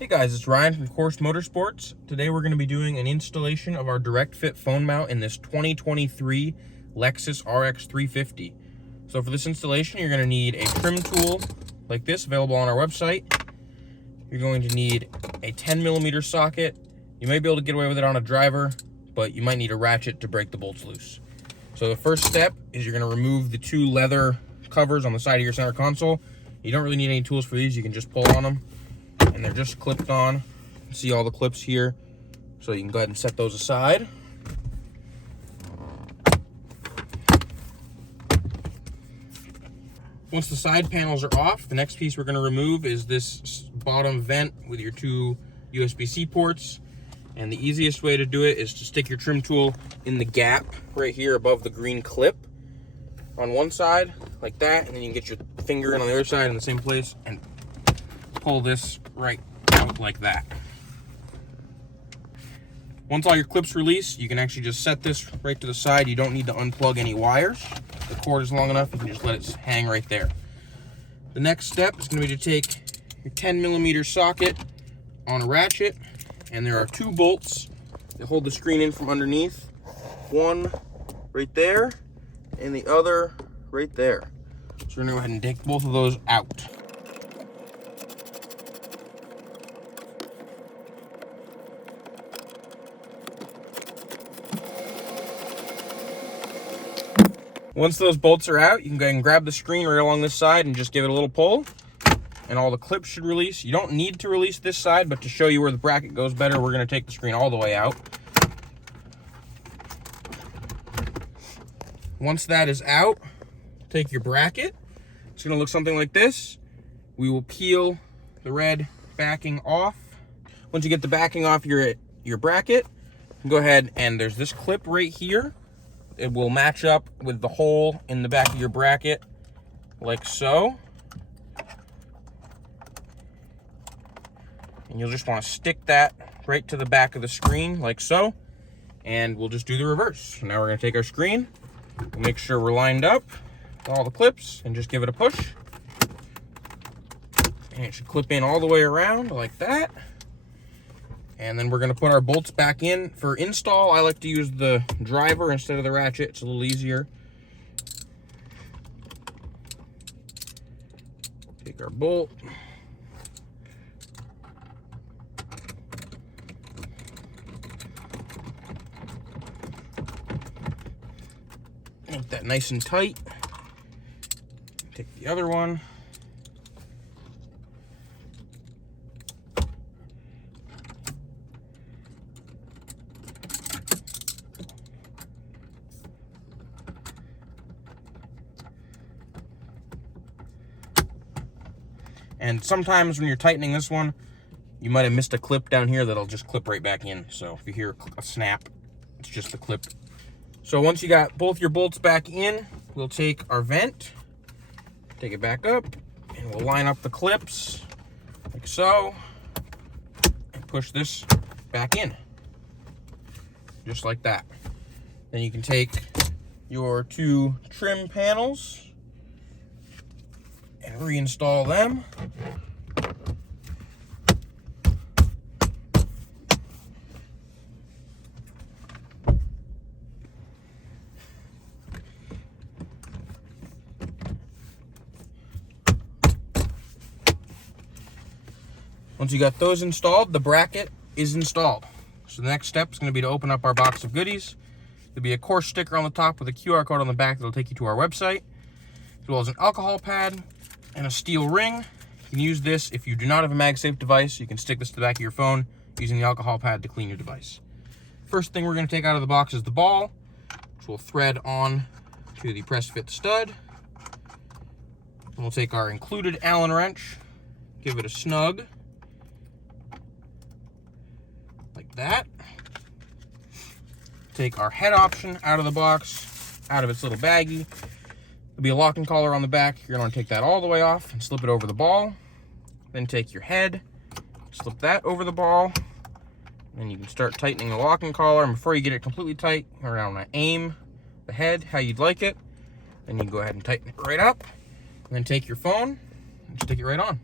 Hey guys, it's Ryan from Course Motorsports. Today we're going to be doing an installation of our direct fit phone mount in this 2023 Lexus RX 350. So for this installation, you're going to need a trim tool like this, available on our website. You're going to need a 10mm socket. You may be able to get away with it on a driver, but you might need a ratchet to break the bolts loose. So the first step is you're going to remove the two leather covers on the side of your center console. You don't really need any tools for these. You can just pull on them, and they're just clipped on. You can see all the clips here, so you can go ahead and set those aside. Once the side panels are off, the next piece we're going to remove is this bottom vent with your two USB-C ports. And the easiest way to do it is to stick your trim tool in the gap right here above the green clip on one side, like that, and then you can get your finger in on the other side in the same place and pull this right out like that. Once all your clips release, you can actually just set this right to the side. You don't need to unplug any wires. The cord is long enough, you can just let it hang right there. The next step is going to be to take your 10mm socket on a ratchet, and there are two bolts that hold the screen in from underneath. One right there, and the other right there. So we're going to go ahead and take both of those out. Once those bolts are out, you can go ahead and grab the screen right along this side and just give it a little pull, and all the clips should release. You don't need to release this side, but to show you where the bracket goes better, we're going to take the screen all the way out. Once that is out, take your bracket. It's going to look something like this. We will peel the red backing off. Once you get the backing off your bracket, go ahead and there's this clip right here. It will match up with the hole in the back of your bracket, like so. And you'll just want to stick that right to the back of the screen, like so. And we'll just do the reverse. So now we're going to take our screen, we'll make sure we're lined up with all the clips, and just give it a push. And it should clip in all the way around, like that. And then we're going to put our bolts back in. For install, I like to use the driver instead of the ratchet. It's a little easier. Take our bolt. Make that nice and tight. Take the other one. And sometimes when you're tightening this one, you might have missed a clip down here that'll just clip right back in. So if you hear a snap, it's just the clip. So once you got both your bolts back in, we'll take our vent, take it back up, and we'll line up the clips like so, and push this back in, just like that. Then you can take your two trim panels and reinstall them. Once you got those installed, the bracket is installed. So the next step is going to be to open up our box of goodies. There'll be a course sticker on the top with a QR code on the back that'll take you to our website, as well as an alcohol pad and a steel ring. You can use this if you do not have a MagSafe device. You can stick this to the back of your phone using the alcohol pad to clean your device. First thing we're going to take out of the box is the ball, which we'll thread on to the press fit stud. And we'll take our included Allen wrench, give it a snug, like that. Take our head option out of the box, out of its little baggie. There'll be a locking collar on the back. You're going to take that all the way off and slip it over the ball. Then take your head, slip that over the ball. Then you can start tightening the locking collar. And before you get it completely tight, you're going to aim the head how you'd like it. Then you can go ahead and tighten it right up. And then take your phone and stick it right on.